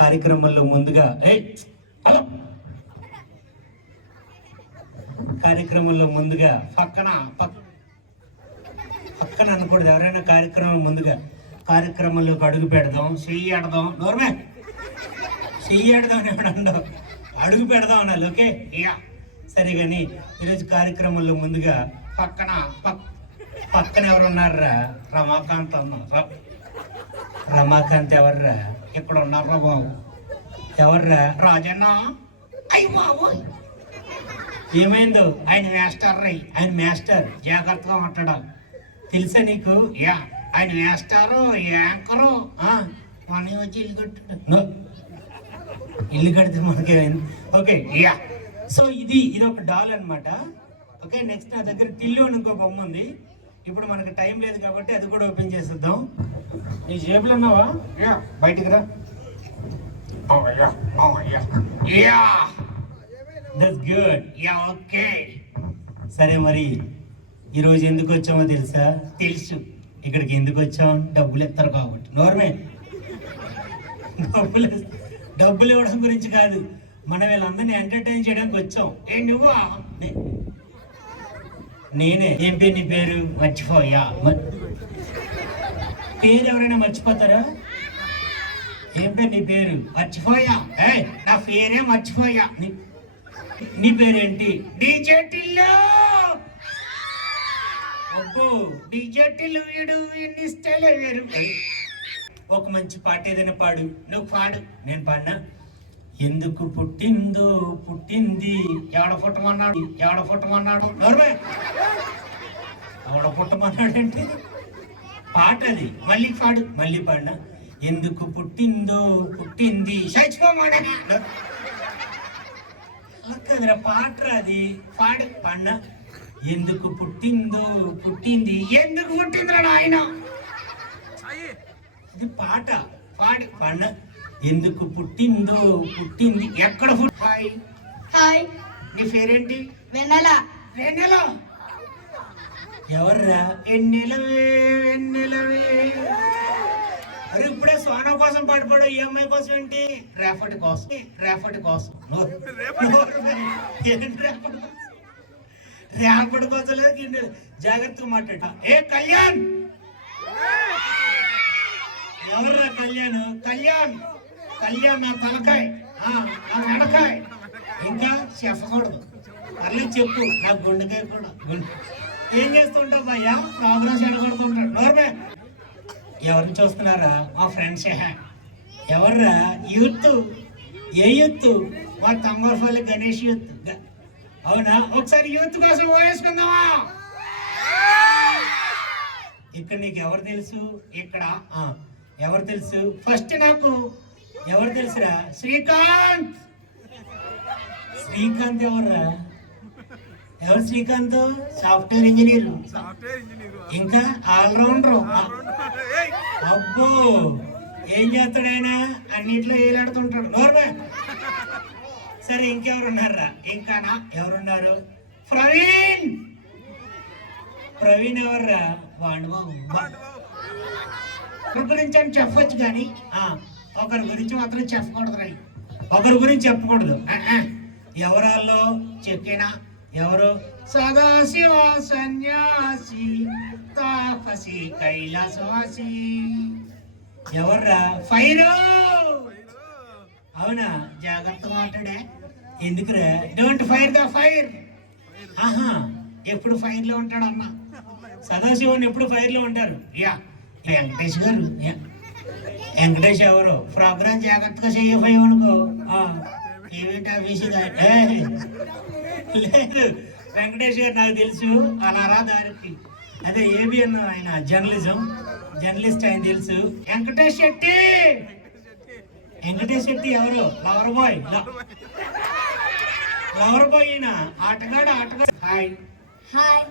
కార్యక్రమంలో ముందుగా హలో. కార్యక్రమంలో ముందుగా పక్కన పక్కన అనకూడదు. ఎవరైనా కార్యక్రమం ముందుగా కార్యక్రమంలోకి అడుగు పెడదాం చెయ్యి ఆడదాం. నోర్మే. చెయ్యి ఆడదాం అడుగు పెడదాం అనాలి ఓకే? యా. సరే కానీ ఈరోజు కార్యక్రమంలో ముందుగా పక్కన పక్కన ఎవరు ఉన్నారా రమాకాంత్ అన్నారు రమాకాంత్ ఎవర్రా? ఇక్కడ ఉన్నారా బాబు? ఎవర్రా? రాజన్న. అయ్యి బాబోయ్. ఏమైందో? ఆయన మాస్టర్ రై. ఆయన మాస్టర్ జాగ్రత్తగా మాట్లాడాలి. తెలుసా నీకు? యా. ఆయన మాస్టరు యాంకరు మన వచ్చి ఇల్లు కట్టాడు. ఇల్లు కడితే మనకేమైంది? ఓకే. యా. సో ఇది ఇది ఒక డాల్ అన్నమాట. ఓకే నెక్స్ట్ నా దగ్గర టిల్లు అని ఇంకో బొమ్మ ఉంది. ఇప్పుడు మనకు టైం లేదు కాబట్టి అది కూడా ఓపెన్ చేసేద్దాం. నీ జేబులో ఉన్నావా? యా. బయటికి రా. That's good yeah. ఓకే. సరే మరి ఈరోజు ఎందుకు వచ్చామో తెలుసా? తెలుసు. ఇక్కడికి ఎందుకు వచ్చాం డబ్బులు ఇస్తారు కాబట్టి. నోర్మే. డబ్బులు డబ్బులు ఇవ్వడం గురించి కాదు. మనం వీళ్ళందరినీ ఎంటర్టైన్ చేయడానికి వచ్చాం. ఏ నువ్వు? నేనే ఏం పేరు నీ పేరు? మర్చిపోయా. పేరు ఎవరైనా మర్చిపోతారా? ఏం పేరు నీ పేరు? మర్చిపోయా. ఏ నా పేరే మర్చిపోయా. నీ నీ పేరేంటి? డీజే టిల్లు! అబ్బో డీజే టిల్లు వీడు వీడిని స్టైల్ వేరు ఒక మంచి పాట ఏదైనా పాడు. నువ్వు పాడు. నేను పాడినా? ఎందుకు పుట్టిందో పుట్టింది. ఎవడ పుట్టమన్నాడు? ఎవడ పుట్టమన్నాడు? ఎవడ పుట్టమన్నాడంటే? పాట అది మళ్ళీ పాడు. మళ్ళీ పాడినా? ఎందుకు పుట్టిందో పుట్టింది. చచ్చిపోమాడని కదరా పాటరా అది పాడు. పాడిన? ఎందుకు పుట్టిందో పుట్టింది. ఎందుకు పుట్టిందిరా నాయన? ఇది పాట. పాడి. పాడిన? ఎందుకు పుట్టిందో పుట్టింది ఎక్కడ పుట్టి? హాయ్. హాయ్. నీ పేరేంటి? వెన్నెల. వెన్నెల? ఎవర్రా? ఎన్నెలవే వెన్నెలవే. అరే ఇప్పుడే సోనా కోసం పడిపోయాడు. ఈ అమ్మాయి కోసం ఏంటి? రేపటి కోసం. రేపటి కోసం. రేపటి కోసం? లేదు జాగ్రత్తగా మాట్లాడ. ఏ కళ్యాణ్! ఎవర్రా కళ్యాణ్? కళ్యాణ్! కళ్యాణ్ నా తలకాయ్. ఆ, నా మెడకాయ ఇంకా చెప్పకూడదు. పర్లేదు చెప్పు నా గుండెకాయ కూడా. గుండె ఏం చేస్తుంటావు భయ్యా? ప్రోగ్రామ్స్ ఎడగొడుతుంటాడు నోర్మే. ఎవరిని చూస్తున్నారా? మా ఫ్రెండ్స్ ఎవర్రా? యూత్ ఏ యూత్ మా తమ్మరపల్లి గణేష్ యూత్ అవునా? ఒకసారి యూత్ కోసం ఓవేసుకుందామా ఇక్కడ నీకు ఎవరు తెలుసు? ఇక్కడ ఎవరు తెలుసు? ఫస్ట్ నాకు ఎవరు తెలుసురా? శ్రీకాంత్! శ్రీకాంత్ ఎవర్రా? ఎవరు శ్రీకాంత్? Software engineer. ఇంకా ఆల్రౌండర్. అబ్బో! ఏం చేస్తాడు ఆయన? అన్నిట్లో ఏలాడుతుంటాడు. నోర్మే! సరే ఇంకెవరు ఉన్నారా ఇంకానా ఎవరున్నారు? ప్రవీణ్! ప్రవీణ్ ఎవర్రా? వాడు బాబు. అని చెప్పొచ్చు కానీ ఒకరి గురించి మాత్రం చెప్పకూడదు రై ఒకరి గురించి చెప్పకూడదు. ఎవరాల్లో చెప్పినా ఎవరు? సదాశివ సన్యాసి తాపసి కైలాసవాసి. ఎవర్రా? ఫైరు! అవునా? జాగ్రత్త మాట్లాడే. ఎందుకురా? డోంట్ ఫైర్ ద ఫైర్ ఆహా ఎప్పుడు ఫైర్లో ఉంటాడు అన్న సదాశివుని ఎప్పుడు ఫైర్లో ఉంటారు? యా. వెంకటేష్ గారు. యా. వెంకటేష్ ఎవరు? ప్రోగ్రామ్ జాగ్రత్తగా ఆ, ఈవెంట్ ఆఫీస్ లేదు. వెంకటేష్ గారు నాకు తెలుసు. అలా దారికి. అదే ఏబిఎన్ ఆయన జర్నలిజం. జర్నలిస్ట్ ఆయన తెలుసు. వెంకటేష్ శెట్టి! వెంకటేష్ శెట్టి ఎవరు? Lover boy. లవర్ బాయ్ ఈయన. ఆటగాడు ఆటగాడు. హాయ్. హాయ్.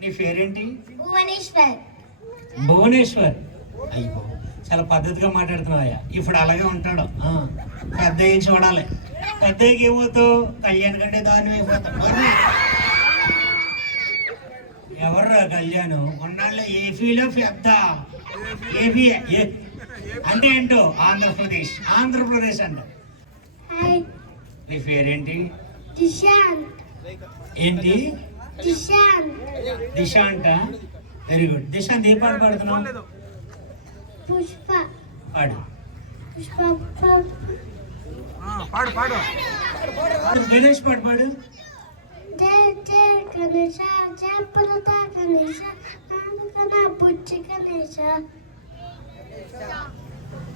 నీ పేరేంటి? భువనేశ్వర్. భువనేశ్వర్. అయ్యో. చాలా పద్ధతిగా మాట్లాడుతున్నావయ్యా. ఇప్పుడు అలాగే ఉంటాడు. పెద్ద అయ్యి చూడాలి? పెద్ద అయ్యకి ఏమవుతావు కళ్యాణ్ కంటే దాని అయిపోతాడు ఎవర్రా కళ్యాణ్? ఉన్నాళ్ళు ఏపీలో పెద్ద. ఏపీ ఏ- అంటే ఏంటో? ఆంధ్రప్రదేశ్. ఆంధ్రప్రదేశ్ అంట. నీ పేరేంటి. ఏంటి? Dishant. దిశ అంట వెరీ గుడ్ దిశ ఏ పాట పాడుతున్నావు? ಪುಷ್ಪ ಹಾಡು ಪುಷ್ಪ ಪಾಡು ಪಾಡು ಗಣೇಶ್ ಪಾಡು ಪಾಡು ಜಯ ಜಯ ಗಣೇಶ ಜಯ ಪರ್ವತ ಗಣೇಶ ನಾಮಕನ ಬುಚ್ಚಿ ಗಣೇಶ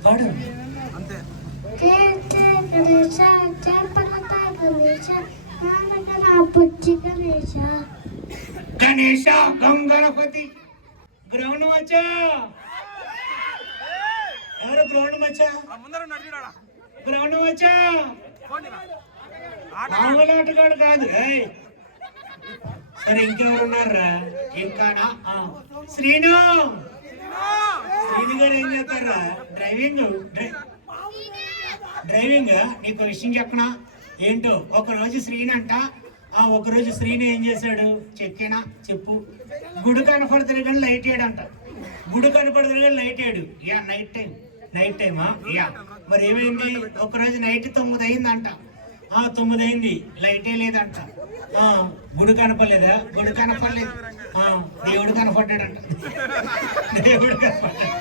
ಪಾಡು ಅಂತೆ ಜಯ ಜಯ ಗಣೇಶ ಜಯ ಪರ್ವತ ಗಣೇಶ ನಾಮಕನ ಬುಚ್ಚಿ ಗಣೇಶ ಗಣೇಶ ಗಂ ಗಣಪತಿ ग्रहण वाचा ఎవరు గ్రౌండ్ మచ్చా? గ్రౌండ్ మచ్చా? మామూలు ఆటగాడు కాదు. సరే ఇంకెవరు ఉన్నారా ఇంకానా శ్రీను! శ్రీను గారు ఏం చేస్తారా డ్రైవింగ్? Dry- driving? నీకు విషయం చెప్పనా? ఏంటో? ఒక రోజు శ్రీని అంట. ఆ ఒక రోజు శ్రీని ఏం చేశాడు? చెక్కేనా చెప్పు. గుడి కనపడుతుంది కానీ లైట్ వేయడంట. గుడి కనపడుతుంది కానీ light వేయడు. Yeah night time. Night టైమా యా మరి ఏమైంది? ఒక రోజు నైట్ తొమ్మిది అయిందంట ఆ తొమ్మిది అయింది లైటే లేదంట. ఆ గుడి కనపడలేదా? గుడి కనపడలేదు. దేవుడు కనపడ్డాడంట. దేవుడు కనపడ్డాడు.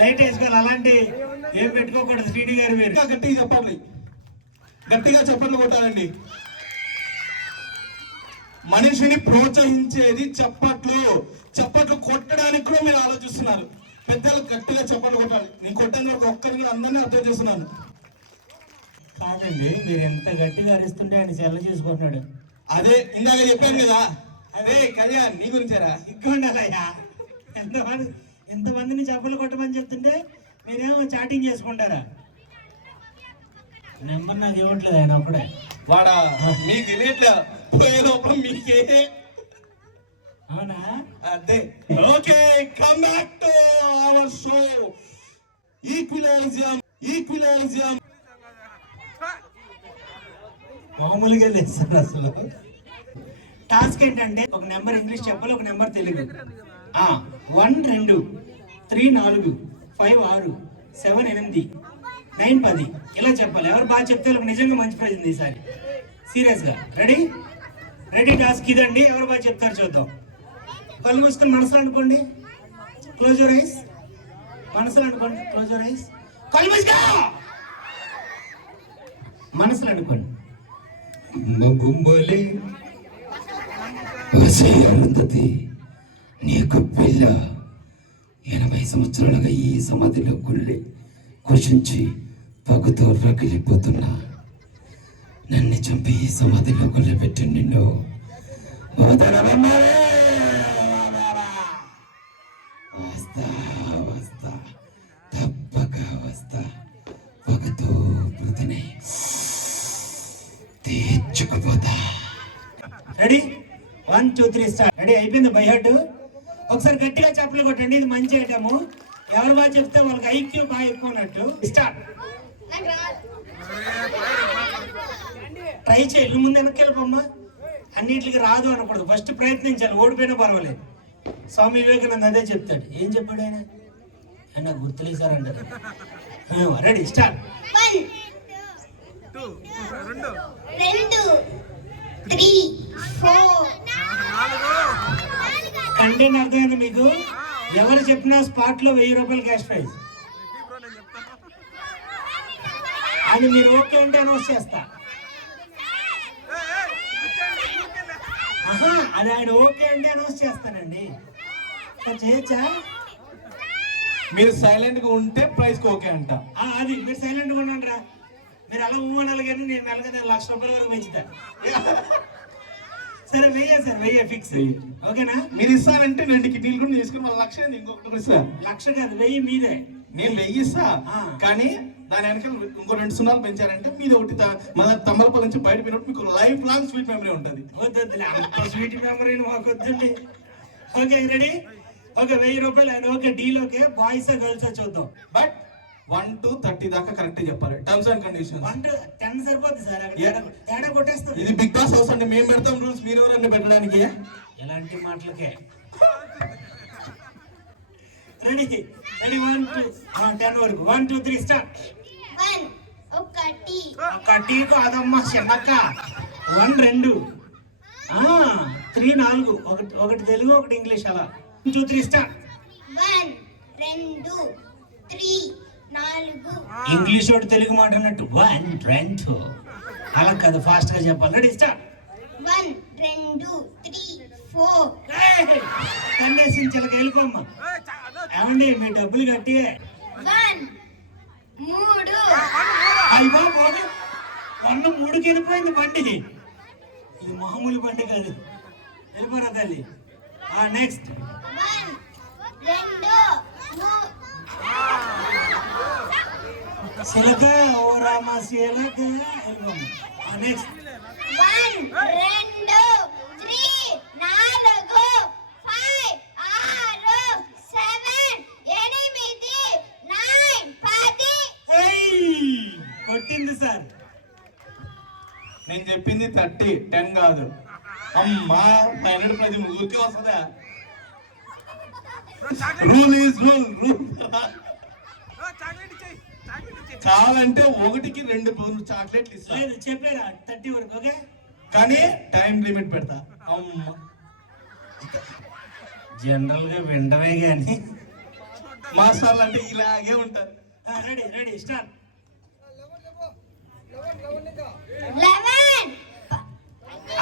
లైట్ వేసుకోవాలి. అలాంటి ఏం పెట్టుకోకూడదు శ్రీని గారు మీరు. గట్టిగా చెప్పండి. గట్టిగా చెప్పండి కొట్టాలండి. మనిషిని ప్రోత్సహించేది చప్పట్లు. చప్పట్లు కొట్టడానికి కూడా మీరు ఆలోచిస్తున్నారు. పెద్దలు గట్టిగా చప్పట్లు కొట్టాలి. నేను కొట్టని ఒక ఒక్కరిని అందరినీ అర్థం చేస్తున్నాను. కాదండి మీరు ఎంత గట్టిగా అరిస్తుంటే ఆయన చెల్ల చూసుకుంటున్నాడు. అదే ఇందాక చెప్పాను కదా. అదే కళ్యాణ్ నీ గురించారా? ఇక్కుండాలయ్యా ఎంతమంది ఎంతమందిని చెప్పలు కొట్టమని చెప్తుంటే మీరేమో చాటింగ్ చేసుకుంటారా? నెంబర్ నాకు ఇవ్వట్లేదు ఆయన అప్పుడే. వాడా మీకు తెలియట్లే? పోయే లోపల మీకే అవునా? అదే. Okay come back to our show ఈక్విలైజియం ఈక్విలైజియం మామూలుగా లేదు సార్ అసలు. టాస్క్ ఏంటంటే ఒక నెంబర్ ఇంగ్లీష్ చెప్పాలి ఒక నెంబర్ తెలుగు. వన్ రెండు త్రీ నాలుగు ఫైవ్ ఆరు సెవెన్ ఎనిమిది నైన్ పది. ఇలా చెప్పాలి. ఎవరు బాగా చెప్తే వాళ్ళకి నిజంగా మంచి ప్రైజ్ ఉంది ఈసారి సీరియస్గా రెడీ రెడీ టాస్క్ ఇదండి. ఎవరు బాగా చెప్తారు చూద్దాం. కళ్ళు మూసుకొని మనసులు అనుకోండి క్లోజ్ యూర్ ఐస్ మనసులో అనుకోండి క్లోజ్ యూర్ ఐస్ కళ్ళు మూసుకో! మనసులో అనుకోండి బొమ్మలే అరుంధతి. నీకు పిల్ల. ఎనభై సంవత్సరాలుగా ఈ సమాధిలో కుళ్ళి కుషించి పగుతో రగిలిపోతున్నా. నన్ను చంపి ఈ సమాధిలో కొల్లబెట్టి నిన్ను. వదలరమ్మరే! టూ త్రీ రెడీ అయిపోయింది బై ఒకసారి గట్టిగా చెప్పలు కొట్టండి ఇది మంచి ఐటము. ఎవరు బాగా చెప్తే వాళ్ళకి ఐక్యూ బాగా ఎక్కువ ఉన్నట్టు స్టార్ట్. ట్రై చేయాలి ముందు వెనక్కి వెళ్ళిపోమ్మా అన్నింటికి రాదు అనకూడదు. ఫస్ట్ ప్రయత్నించాలి ఓడిపోయినా పర్వాలేదు. స్వామి వివేకానంద అదే చెప్తాడు. ఏం చెప్పాడు ఆయన? ఆయన నాకు గుర్తులేదు సార్ అంటారు రెడీ స్టార్ట్. రెండు త్రీ ఫోర్ కంటెంట్ అర్థమైంది మీకు? ఎవరు చెప్పినా స్పాట్లో వెయ్యి రూపాయలు క్యాష్ ప్రైజ్. అది మీరు ఓకే అంటే అనౌన్స్ చేస్తా. అది ఆయన ఓకే అంటే అనౌన్స్ చేస్తానండి. చేయొచ్చా? మీరు సైలెంట్గా ఉంటే ప్రైస్ ఓకే అంట. అది మీరు సైలెంట్గా ఉండండి రా మీరు అలా ఊహనాలు కానీ నేను నెలగా లక్ష రూపాయల వరకు పెంచుతా. సరే వెయ్యే సార్ వెయ్యే ఫిక్స్ వెయ్యి. ఓకేనా? మీరు ఇస్తారంటే రెండు కిడ్నీలు కూడా తీసుకుని వాళ్ళ లక్ష ఇంకొకటి ఇస్తా. లక్ష కాదు వెయ్యి మీదే. నేను వెయ్యిస్తా ఆ. కానీ దాని వెనక ఇంకో రెండు సున్నాలు పెంచారంటే మీది ఒకటి త- మన తమలపల్లి నుంచి బయట పోయినప్పుడు మీకు లైఫ్ లాంగ్ స్వీట్ మెమరీ ఉంటుంది. అంత స్వీట్ మెమరీ మాకు వద్దండి ఓకే రెడీ ఓకే వెయ్యి రూపాయలు okay deal okay. Boys girls చూద్దాం. బట్ వన్ టు థర్టీ దాకా కరెక్ట్ చెప్పాలి. Terms and conditions. One two ten సరిపోద్ది సార్ తేడా కొట్టేస్తుంది ఇది బిగ్ బాస్ హౌస్ అంటే మేము పెడతాం రూల్స్ మీరు ఎవరన్నా పెట్టడానికి? ఎలాంటి మాటలకే? Ready ready one two ten వరకు. One two three start one ఒకటి. కట్టి కాదమ్మా చిన్నక్క. వన్ రెండు. త్రీ నాలుగు. ఒకటి ఒకటి తెలుగు ఒకటి ఇంగ్లీష్ అలా. టూ త్రీ స్టార్ట్ వన్ రెండు త్రీ ఇంగ్లీష్ ఒకటి తెలుగు మాట అన్నట్టు. వన్ రెండు. అలా కాదు ఫాస్ట్గా చెప్పాలి. రెడీ స్టార్ట్ వన్ రెండు త్రీ ఫోర్. కన్నేసిన చిలక వెళ్ళిపోమ్మా. ఏమండి మీ డబ్బులు కట్టి వన్ మూడు. వన్న మూడుకి వెళ్ళిపోయింది బండి. ఇది మామూలు బండి కాదు. వెళ్ళిపోయినా తల్లి. నెక్స్ట్ రెండు చిలక ఓ రామ చిలక వెళ్ళిపోమ్మా నెక్స్ట్ వన్ రెండు త్రీ నాలుగు ఫైవ్ ఆరు సెవెన్ ఎనిమిది నైన్ పది. కొట్టింది సార్. నేను చెప్పింది థర్టీ టెన్ కాదు. అమ్మా పన్నెండు పది ముగ్గురికి వస్తుందా? Rule is rule rule bro, chocolate ఇచ్చేయ్ chocolate ఇచ్చేయ్ కావాలంటే ఒకటికి రెండు చాక్లెట్లు ఇస్తా. లేదు చెప్పారా థర్టీ వరకు ఓకే? కానీ టైం లిమిట్ పెడతా. జనరల్గా వినడమే కానీ మాస్టర్లు అంటే ఇలాగే ఉంటారు రెడీ రెడీ స్టార్ట్.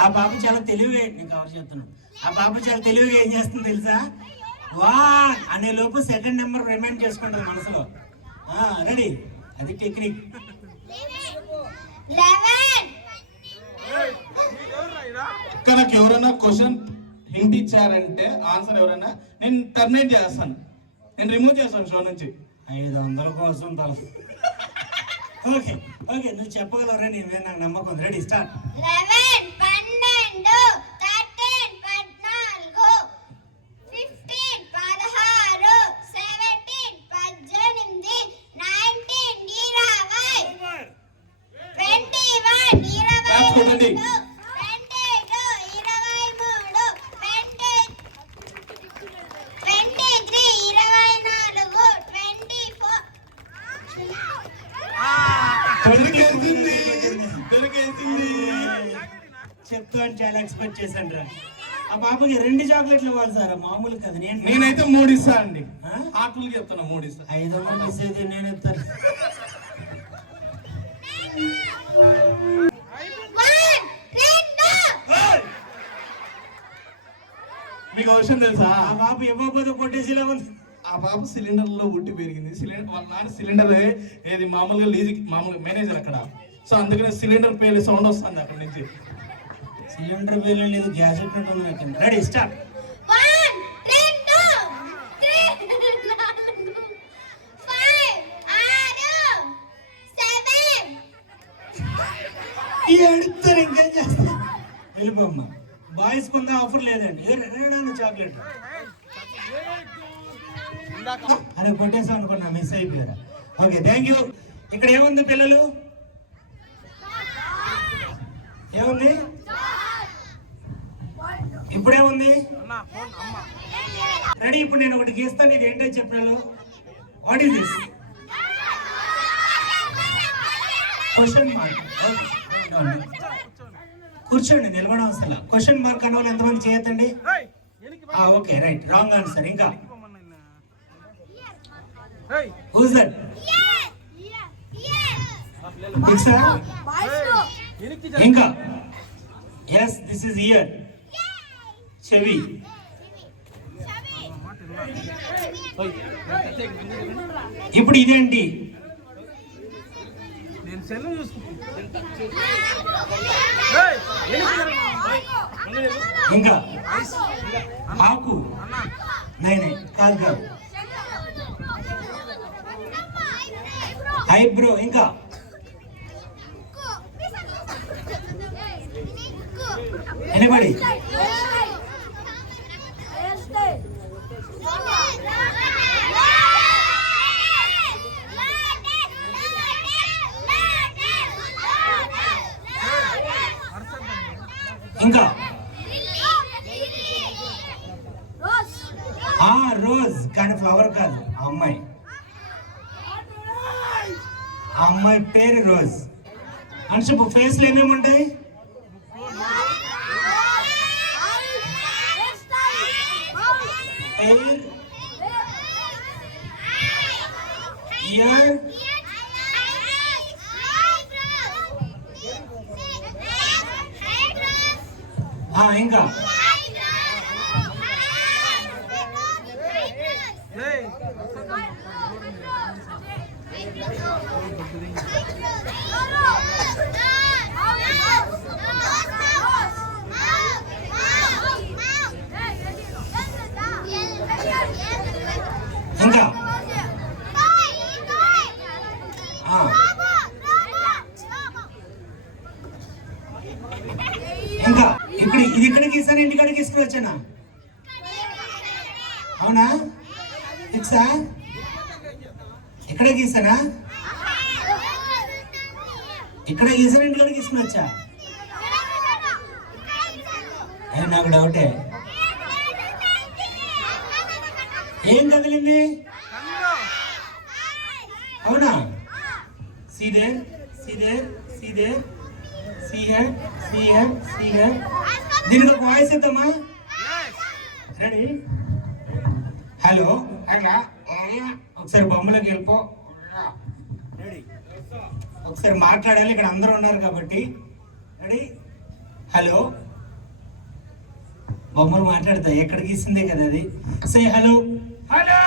ఆ పాప చాలా తెలివిగా నేను కవర్ చేస్తున్నాను ఆ పాప చాలా తెలివిగా ఏం చేస్తుంది తెలుసా? వన్ అనే లోపు సెకండ్ నెంబర్ రిమైండ్ చేసుకుంటుంది మనసులో. రెడీ. అది టెక్నిక్. నాకు ఎవరైనా క్వశ్చన్ హింట్ ఇచ్చారంటే ఆన్సర్ ఎవరైనా నేను టర్మినేట్ చేస్తాను. నేను రిమూవ్ చేస్తాను షో నుంచి. ఐదు వందల కోసం తల. ఓకే ఓకే నువ్వు చెప్పగలరా నేను నాకు నమ్మకం రెడీ స్టార్ట్. దొరికేసింది. దొరికేసింది. చెప్తాను చాలా ఎక్స్పెక్ట్ చేశాను రా ఆ పాపకి రెండు చాక్లెట్లు ఇవ్వాలి సార్ మామూలు కదా. నేను నేనైతే మూడు ఇస్తా అండి? ఆకులు చెప్తున్నా మూడు ఇస్తా ఐదు వందలు అయితే నేను ఇస్తాను. మీకు అవసరం తెలుసా? ఆ పాప ఇవ్వకపోతే కొట్టేసేలా ఉంది. ఆ పాప సిలిండర్లో ఉట్టి పెరిగింది. సిలిండర్ వాళ్ళ నాన్న సిలిండర్ ఏది మామూలుగా లీజ్ మామూలుగా మేనేజర్ అక్కడ. సో అందుకనే సిలిండర్ పేరు సౌండ్ వస్తుంది అక్కడ నుంచి. సిలిండర్ బిల్ లేదు గ్యాస్ నాకు రెడీ స్టార్ట్. వన్ రెండు త్రీ. నాలుగు ఫైవ్ ఆరు సెవెన్. ఎడుతారు ఇంకేం చేస్తా? వెళ్ళిపోమ్మా బాయ్స్ కొంత ఆఫర్ లేదండి. చాక్లెట్. అరే కొట్టేసాం అనుకున్నా మిస్ అయిపోయారా? ఓకే థ్యాంక్ యూ ఇక్కడ ఏముంది పిల్లలు? ఏముంది? ఇప్పుడేముంది? రెడీ ఇప్పుడు నేను ఒకటి గీస్తాను. ఇది ఏంటో చెప్పినాను what is this question mark కూర్చోండి. నిలబడం అసలు. క్వశ్చన్ మార్క్ అన్న వాళ్ళు ఎంతమంది చేయొద్దండి? ఓకే రైట్ రాంగ్ ఆన్సర్ ఇంకా ఏయ్, హూస్ దట్ ఫిక్సా ఎనికి ఇంకా ఎస్ దిస్ ఇస్ ఇయర్ చెవి ఇప్పుడు ఇదేంటి నేను సెల్? ఇంకా ఆకు నై నై కాదు కాదు ఐబ్రో ఇంకా ఎనిబడి చెప్పు ఫేస్లో ఏమేమి ఉంటాయి హెయిర్ ఇయర్ ఆ, ఇంకా ఏం కదిలింది? కన్ను అవునా? సీదే సీదే సీదే సీహే సీహే సీహే. దీనికి ఒక వాయిస్ ఇద్దామా? రెడీ హలో హలో ఒకసారి బొమ్మలోకి వెళ్ళిపో. రెడీ ఒకసారి మాట్లాడాలి ఇక్కడ అందరూ ఉన్నారు కాబట్టి. రెడీ హలో బొమ్మలు మాట్లాడతా ఎక్కడ గీసిందే కదా అది? Say hello hello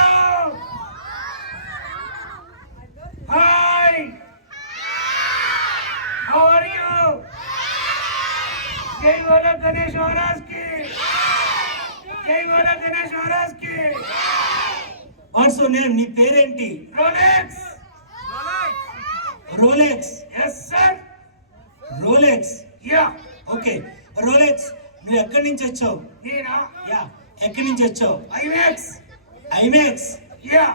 hi how are you జై బోలో గణేష్ మహారాజ్కి జై బోలో గణేష్ మహారాజ్కి వాట్స్ యువర్ నేమ్ నీ పేరేంటి Rolex Rolex yes sir Rolex yeah okay Rolex నువ్వు ఎక్కడి నుంచి వచ్చావు? నేనా? యా ఎక్కడి నుంచి వచ్చావు? IMAX IMAX yeah